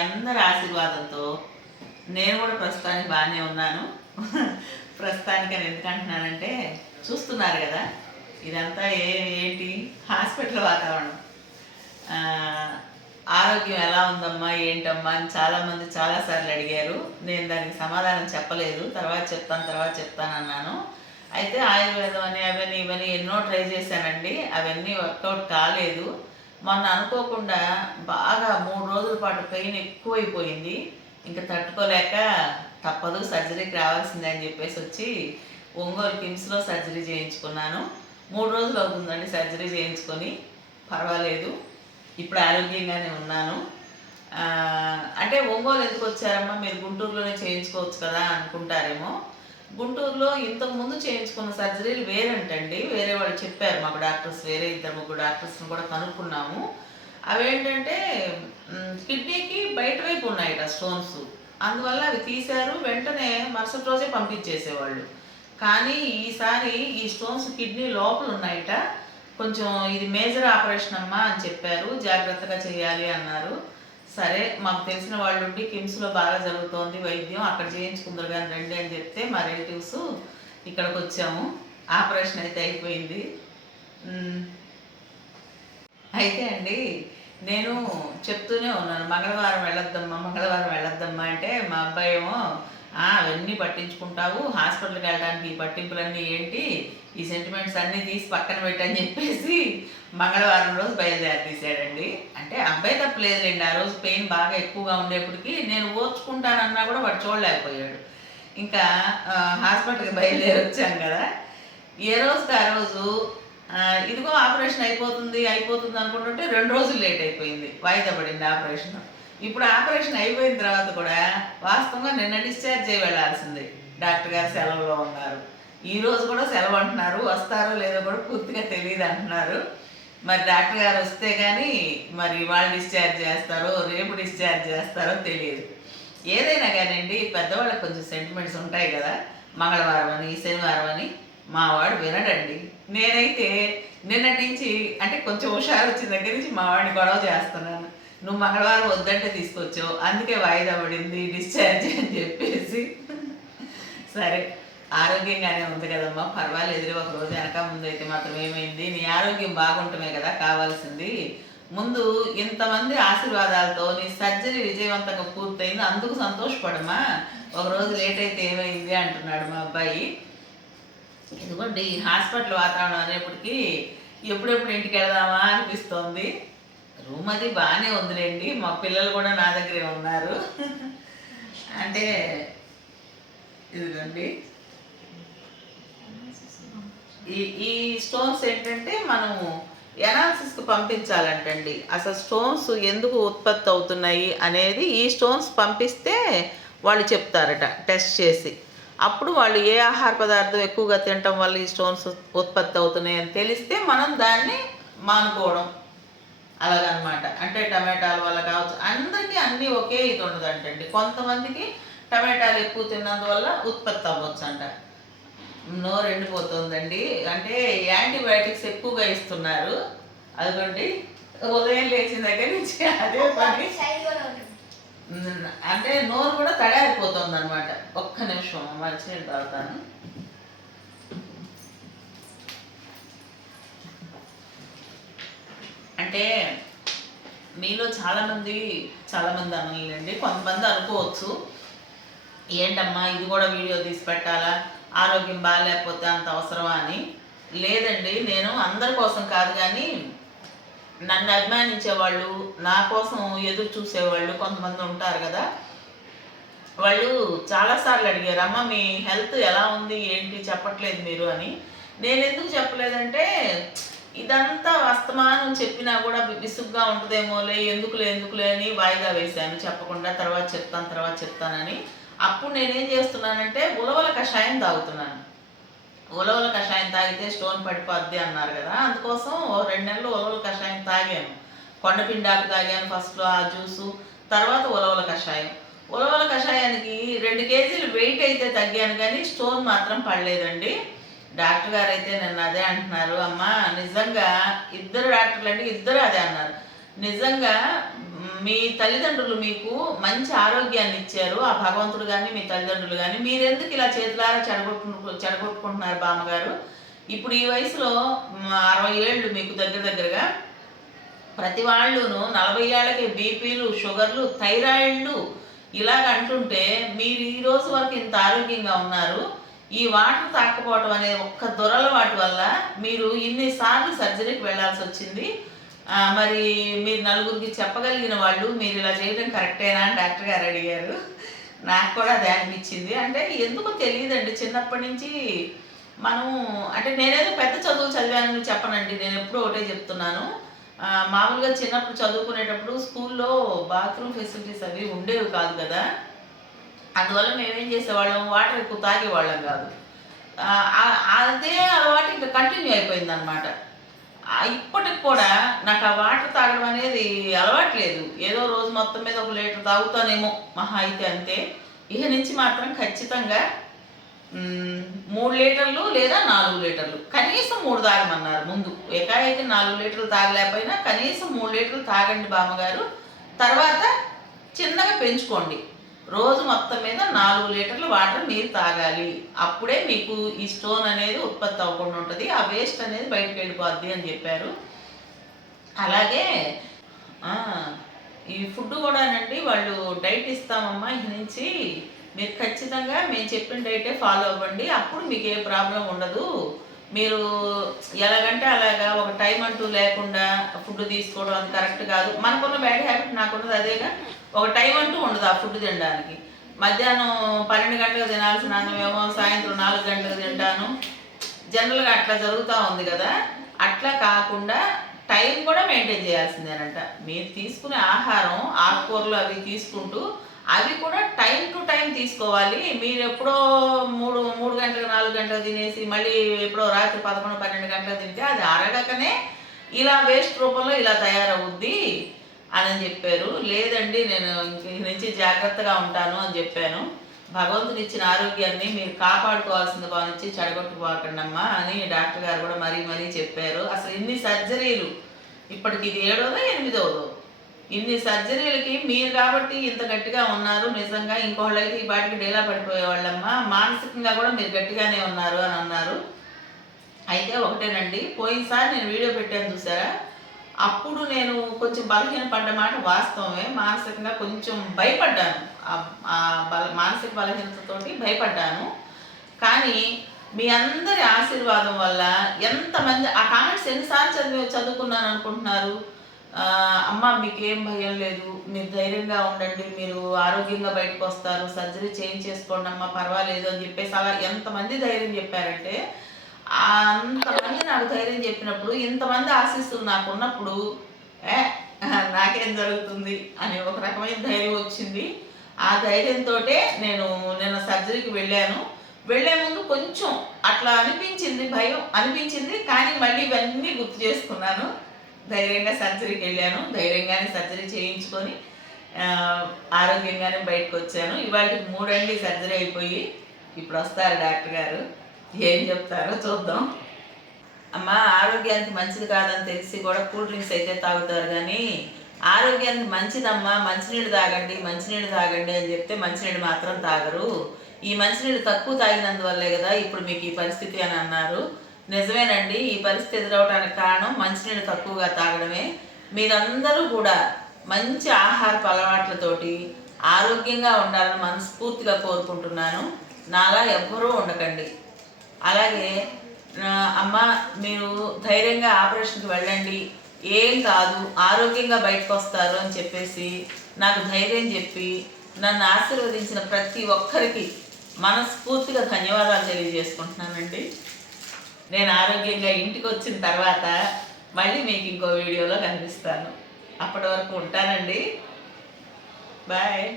అందరి ఆశీర్వాదంతో నేను కూడా ప్రస్తుతానికి బాగానే ఉన్నాను. ప్రస్తుతానికి అని ఎందుకంటున్నానంటే చూస్తున్నారు కదా ఇదంతా ఏ ఏంటి? హాస్పిటల్ వాతావరణం. ఆరోగ్యం ఎలా ఉందమ్మా ఏంటమ్మా అని చాలామంది చాలాసార్లు అడిగారు. నేను దానికి సమాధానం చెప్పలేదు. తర్వాత చెప్తాను తర్వాత చెప్తాను అన్నాను. అయితే ఆయుర్వేదం అని అవన్నీ ఇవన్నీ ఎన్నో ట్రై చేశానండి. అవన్నీ వర్కౌట్ కాలేదు. మొన్న అనుకోకుండా బాగా మూడు రోజుల పాటు పెయిన్ ఎక్కువైపోయింది. ఇంకా తట్టుకోలేక తప్పదు సర్జరీకి రావాల్సిందే అని చెప్పేసి వచ్చి ఒంగోలు కిమ్స్లో సర్జరీ చేయించుకున్నాను. మూడు రోజులు అవుతుందండి సర్జరీ చేయించుకొని. పర్వాలేదు ఇప్పుడు ఆరోగ్యంగానే ఉన్నాను. అంటే ఒంగోలు ఎందుకు వచ్చారమ్మా? మీరు గుంటూరులోనే చేయించుకోవచ్చు కదా అనుకుంటారేమో. గుంటూరులో ఇంతకుముందు చేయించుకున్న సర్జరీలు వేరంటండి. వేరే వాళ్ళు చెప్పారు మాకు డాక్టర్స్ వేరే ఇద్దరు ముగ్గురు డాక్టర్స్ని కూడా కనుక్కున్నాము. అవేంటంటే కిడ్నీకి బయట వైపు ఉన్నాయట స్టోన్స్. అందువల్ల అవి తీశారు వెంటనే మరుసటి రోజే పంపించేసేవాళ్ళు. కానీ ఈసారి ఈ స్టోన్స్ కిడ్నీ లోపల ఉన్నాయట. కొంచెం ఇది మేజర్ ఆపరేషన్ అమ్మా అని చెప్పారు జాగ్రత్తగా చేయాలి అన్నారు. సరే మాకు తెలిసిన వాళ్ళు ఉండి కిమ్స్లో బాగా జరుగుతోంది వైద్యం అక్కడ చేయించుకుందరు కానీ రండి అని చెప్తే మా రిలేటివ్స్ ఇక్కడికి వచ్చాము. ఆపరేషన్ అయితే అయిపోయింది. అయితే అండి నేను చెప్తూనే ఉన్నాను మంగళవారం వెళ్ళొద్దమ్మా మంగళవారం వెళ్ళొద్దమ్మా అంటే మా అబ్బాయి ఏమో అవన్నీ పట్టించుకుంటావు. హాస్పిటల్కి వెళ్ళడానికి ఈ పట్టింపులన్నీ ఏంటి? ఈ సెంటిమెంట్స్ అన్నీ తీసి పక్కన పెట్టని చెప్పేసి మంగళవారం రోజు బయలుదేరి తీసాడండి అంటే అబ్బాయి తప్పలేదులేండి ఆ రోజు పెయిన్ బాగా ఎక్కువగా ఉండేప్పటికి నేను ఓర్చుకుంటానన్నా కూడా వాడు చూడలేకపోయాడు. ఇంకా హాస్పిటల్కి బయలుదేరి వచ్చాం కదా. ఏ రోజుకి ఆ రోజు? ఇదిగో ఆపరేషన్ అయిపోతుంది అయిపోతుంది అనుకుంటుంటే రెండు రోజులు లేట్ అయిపోయింది. వాయిదా పడింది ఆపరేషన్. ఇప్పుడు ఆపరేషన్ అయిపోయిన తర్వాత కూడా వాస్తవంగా నిన్న డిశ్చార్జ్ చేయి వెళ్ళాల్సింది డాక్టర్ గారు సెలవులో ఉన్నారు. ఈ రోజు కూడా సెలవు అంటున్నారు. వస్తారో లేదో కూడా పూర్తిగా తెలియదు అంటున్నారు. మరి డాక్టర్ గారు వస్తే కానీ మరి వాళ్ళు డిశ్చార్జ్ చేస్తారో రేపు డిశ్చార్జ్ చేస్తారో తెలియదు ఏదైనా కానివ్వండి పెద్దవాళ్ళకి కొంచెం సెంటిమెంట్స్ ఉంటాయి కదా. మంగళవారం అని శనివారం అని మావాడు వినడండి. నేనైతే నిన్నటి నుంచి అంటే కొంచెం హుషారు వచ్చిన దగ్గర నుంచి మావాడిని గొడవ చేస్తున్నాను. నువ్వు మంగళవారం వద్దంటే తీసుకొచ్చావు అందుకే వాయిదా పడింది డిశ్చార్జ్ అని చెప్పేసి. సరే ఆరోగ్యంగానే ఉంది కదమ్మా పర్వాలేదు ఒక రోజు వెనక ముందు అయితే మాత్రం ఏమైంది? నీ ఆరోగ్యం బాగుంటమే కదా కావాల్సింది. ముందు ఇంతమంది ఆశీర్వాదాలతో నీ సర్జరీ విజయవంతంగా పూర్తయింది అందుకు సంతోషపడమా ఒక రోజు లేట్ అయితే ఏమైంది అంటున్నాడు మా అబ్బాయి. ఎందుకంటే ఈ హాస్పిటల్ వాతావరణం అనేప్పటికీ ఎప్పుడెప్పుడు ఇంటికి వెళదామా అనిపిస్తోంది. రూమ్ అది బాగానే ఉందిలేండి. మా పిల్లలు కూడా నా దగ్గరే ఉన్నారు. అంటే ఇదిగోండి. ఈ ఈ స్టోన్స్ ఏంటంటే మనము ఎనాలిసిస్కి పంపించాలంటండి. అసలు స్టోన్స్ ఎందుకు ఉత్పత్తి అవుతున్నాయి అనేది ఈ స్టోన్స్ పంపిస్తే వాళ్ళు చెప్తారట టెస్ట్ చేసి. అప్పుడు వాళ్ళు ఏ ఆహార పదార్థం ఎక్కువగా తినటం వల్ల ఈ స్టోన్స్ ఉత్పత్తి అవుతున్నాయి అని తెలిస్తే మనం దాన్ని మానుకోవడం. అలాగనమాట. అంటే టమాటాల వల్ల కావచ్చు అందరికీ అన్నీ ఒకే ఇది ఉండదంటండి. కొంతమందికి టమాటాలు ఎక్కువ తిన్నందువల్ల ఉత్పత్తి అవ్వచ్చు అంట నోరు ఎండిపోతుందండి. అంటే యాంటీబయాటిక్స్ ఎక్కువగా ఇస్తున్నారు. అదిగోండి ఉదయం లేచిన దగ్గర నుంచి అదే పని. అంటే నోరు కూడా తడారిపోతుంది అనమాట ఒక్క నిమిషం మంచినీళ్ళు తాగుతాను అంటే మీలో చాలామంది చాలామంది అనలేండి కొంతమంది అనుకోవచ్చు. ఏంటమ్మా ఇది కూడా వీడియో తీసి పెట్టాలా? ఆరోగ్యం బాగాలేకపోతే అంత అవసరమా? అని. లేదండి నేను అందరి కోసం కాదు కానీ నన్ను అభిమానించే వాళ్ళు నా కోసం ఎదురు చూసేవాళ్ళు కొంతమంది ఉంటారు కదా. వాళ్ళు చాలాసార్లు అడిగారు అమ్మ మీ హెల్త్ ఎలా ఉంది? ఏంటి? చెప్పట్లేదు మీరు అని. నేను ఎందుకు చెప్పలేదంటే ఇదంతా అస్తమానం చెప్పినా కూడా విసుగ్గా ఉంటుందేమోలే ఎందుకులే ఎందుకులే అని వాయిదా వేశాను. చెప్పకుండా తర్వాత చెప్తాను తర్వాత చెప్తానని. అప్పుడు నేనేం చేస్తున్నానంటే ఉలవల కషాయం తాగుతున్నాను. ఉలవల కషాయం తాగితే స్టోన్ పడిపోద్ది అన్నారు కదా. అందుకోసం ఓ రెండు నెలలు ఉలవల కషాయం తాగాను. కొండపిండాకు తాగాను ఫస్ట్లో ఆ జ్యూసు తర్వాత ఉలవల కషాయం. ఉలవల కషాయానికి రెండు కేజీలు వెయిట్ అయితే తగ్గాను కానీ స్టోన్ మాత్రం పడలేదండి. డాక్టర్ గారు అయితే నన్ను అదే అంటున్నారు అమ్మా నిజంగా ఇద్దరు డాక్టర్లు అంటే ఇద్దరు అదే అన్నారు. నిజంగా మీ తల్లిదండ్రులు మీకు మంచి ఆరోగ్యాన్ని ఇచ్చారు ఆ భగవంతుడు కానీ మీ తల్లిదండ్రులు కానీ మీరెందుకు ఇలా చేతులారా చెడగొట్టు చెడగొట్టుకుంటున్నారు బామ్మగారు? ఇప్పుడు ఈ వయసులో అరవై ఏళ్ళు మీకు దగ్గర దగ్గరగా ప్రతి వాళ్ళును నలభై ఏళ్ళకి బీపీలు షుగర్లు థైరాయిడ్లు ఇలాగ అంటుంటే మీరు ఈ రోజు వరకు ఇంత ఆరోగ్యంగా ఉన్నారు. ఈ వాటర్ తాకపోవటం అనే ఒక్క దొరలవాటి వల్ల మీరు ఇన్నిసార్లు సర్జరీకి వెళ్ళాల్సి వచ్చింది. మరి మీరు నలుగురికి చెప్పగలిగిన వాళ్ళు మీరు ఇలా చేయడం కరెక్టేనా అని డాక్టర్ గారు అడిగారు. నాకు కూడా అది అనిపించింది. అంటే ఎందుకో తెలియదండి. చిన్నప్పటి నుంచి మనం అంటే నేనేదో పెద్ద చదువు చదివానని చెప్పనండి. నేను ఎప్పుడూ ఒకటే చెప్తున్నాను. మామూలుగా చిన్నప్పుడు చదువుకునేటప్పుడు స్కూల్లో బాత్రూమ్ ఫెసిలిటీస్ అవి ఉండేవి కాదు కదా. అందువల్ల మేమేం చేసేవాళ్ళం? వాటర్ ఎక్కువ తాగేవాళ్ళం కాదు. అదే అలవాటు ఇంకా కంటిన్యూ అయిపోయింది అనమాట ఇప్పటికి కూడా నాకు ఆ వాటర్ తాగడం అనేది అలవాటు లేదు. ఏదో రోజు మొత్తం మీద ఒక లీటర్ తాగుతానేమో మహా అయితే అంతే. ఇక నుంచి మాత్రం ఖచ్చితంగా మూడు లీటర్లు లేదా నాలుగు లీటర్లు. కనీసం మూడు తాగమన్నారు ముందు. ఏకాఏకి నాలుగు లీటర్లు తాగలేకపోయినా కనీసం మూడు లీటర్లు తాగండి బామ్మగారు. తర్వాత చిన్నగా పెంచుకోండి. రోజు మొత్తం మీద నాలుగు లీటర్ల వాటర్ మీరు తాగాలి. అప్పుడే మీకు ఈ స్టోన్ అనేది ఉత్పత్తి అవ్వకుండా ఉంటుంది. ఆ వేస్ట్ అనేది బయటకు వెళ్ళిపోద్ది అని చెప్పారు. అలాగే ఈ ఫుడ్ కూడానండి వాళ్ళు డైట్ ఇస్తామమ్మా ఇక నుంచి. మీరు ఖచ్చితంగా మేము చెప్పిన డైటే ఫాలో అవ్వండి. అప్పుడు మీకు ఏ ప్రాబ్లం ఉండదు. మీరు ఎలాగంటే అలాగా ఒక టైం అంటూ లేకుండా ఫుడ్ తీసుకోవడం అది కరెక్ట్ కాదు. మనకున్న బ్యాడ్ హ్యాబిట్ నాకున్నది అదేగా ఒక టైం అంటూ ఉండదు ఆ ఫుడ్ తినడానికి. మధ్యాహ్నం పన్నెండు గంటలకు తినాల్సిన అన్నమేమో సాయంత్రం నాలుగు గంటలకు తింటాను. జనరల్గా అట్లా జరుగుతూ ఉంది కదా. అట్లా కాకుండా టైం కూడా మెయింటైన్ చేయాల్సిందేనంట. మీరు తీసుకునే ఆహారం ఆకుకూరలు అవి తీసుకుంటూ అవి కూడా టైం టు టైం తీసుకోవాలి. మీరు ఎప్పుడో మూడు మూడు గంటలు నాలుగు గంటలు తినేసి మళ్ళీ ఎప్పుడో రాత్రి పదకొండు పన్నెండు గంటలు తింటే అది అరగకనే ఇలా వేస్ట్ రూపంలో ఇలా తయారవుద్ది అని చెప్పారు. లేదండి నేను నుంచి జాగ్రత్తగా ఉంటాను అని చెప్పాను. భగవంతుడు ఇచ్చిన ఆరోగ్యాన్ని మీరు కాపాడుకోవాల్సింది భావించి చెడగొట్టుకోకండమ్మా అని డాక్టర్ గారు కూడా మరీ మరీ చెప్పారు. అసలు ఇన్ని సర్జరీలు? ఇప్పటికి ఇది ఏడోదో ఎనిమిదోదో? ఇన్ని సర్జరీలకి మీరు కాబట్టి ఇంత గట్టిగా ఉన్నారు నిజంగా ఇంకోళ్ళైతే ఈ పాటికి డేలా పడిపోయేవాళ్ళమ్మా. మానసికంగా కూడా మీరు గట్టిగానే ఉన్నారు అని అన్నారు. అయితే ఒకటేనండి పోయినసారి నేను వీడియో పెట్టాను చూసారా? అప్పుడు నేను కొంచెం బలహీన పడ్డ మాట వాస్తవమే. మానసికంగా కొంచెం భయపడ్డాను. ఆ- బల మానసిక బలహీనతతోటి భయపడ్డాను. కానీ మీ అందరి ఆశీర్వాదం వల్ల ఎంతమంది ఆ కామెంట్స్ ఎన్నిసార్లు చదివి చదువుకున్నాను అనుకుంటున్నారు? అమ్మ మీకేం భయం లేదు. మీరు ధైర్యంగా ఉండండి. మీరు ఆరోగ్యంగా బయటకు వస్తారు. సర్జరీ చేంజ్ చేసుకోండి అమ్మ పర్వాలేదు అని చెప్పేసి అలా ఎంతమంది ధైర్యం చెప్పారంటే అంతమంది నాకు ధైర్యం చెప్పినప్పుడు ఇంతమంది ఆశీస్సులు నాకు ఉన్నప్పుడు ఏ నాకేం జరుగుతుంది అనే ఒక రకమైన ధైర్యం వచ్చింది. ఆ ధైర్యంతో నేను నేను సర్జరీకి వెళ్ళాను. వెళ్ళే ముందు కొంచెం అట్లా అనిపించింది భయం అనిపించింది కానీ మళ్ళీ ఇవన్నీ గుర్తు చేసుకున్నాను. ధైర్యంగా సర్జరీకి వెళ్ళాను. ధైర్యంగానే సర్జరీ చేయించుకొని ఆరోగ్యంగానే బయటకు వచ్చాను. ఇవాళ మూడండి సర్జరీ అయిపోయి ఇప్పుడు వస్తారు డాక్టర్ గారు. ఏం చెప్తారో చూద్దాం. అమ్మ ఆరోగ్యానికి మంచిది కాదని తెలిసి కూడా కూల్ డ్రింక్స్ అయితే తాగుతారు కానీ ఆరోగ్యానికి మంచిదమ్మా మంచినీళ్ళు తాగండి మంచినీళ్ళు తాగండి అని చెప్తే మంచినీళ్ళు మాత్రం తాగరు. ఈ మంచినీళ్ళు తక్కువ తాగినందువల్లే కదా ఇప్పుడు మీకు ఈ పరిస్థితి అని అన్నారు. నిజమేనండి. ఈ పరిస్థితి ఎదురవడానికి కారణం మంచినీళ్ళు తక్కువగా తాగడమే. మీరందరూ కూడా మంచి ఆహారపు అలవాట్లతోటి ఆరోగ్యంగా ఉండాలని మనస్ఫూర్తిగా కోరుకుంటున్నాను. నాలా ఎవ్వరూ ఉండకండి. అలాగే అమ్మ మీరు ధైర్యంగా ఆపరేషన్కి వెళ్ళండి. ఏం కాదు ఆరోగ్యంగా బయటకు వస్తారు అని చెప్పేసి నాకు ధైర్యం చెప్పి నన్ను ఆశీర్వదించిన ప్రతి ఒక్కరికి మనస్ఫూర్తిగా ధన్యవాదాలు తెలియజేసుకుంటున్నానండి. నేను ఆరోగ్యంగా ఇంటికి వచ్చిన తర్వాత మళ్ళీ మీకు ఇంకో వీడియోలో కనిపిస్తాను. అప్పటి వరకు ఉంటానండి. బాయ్.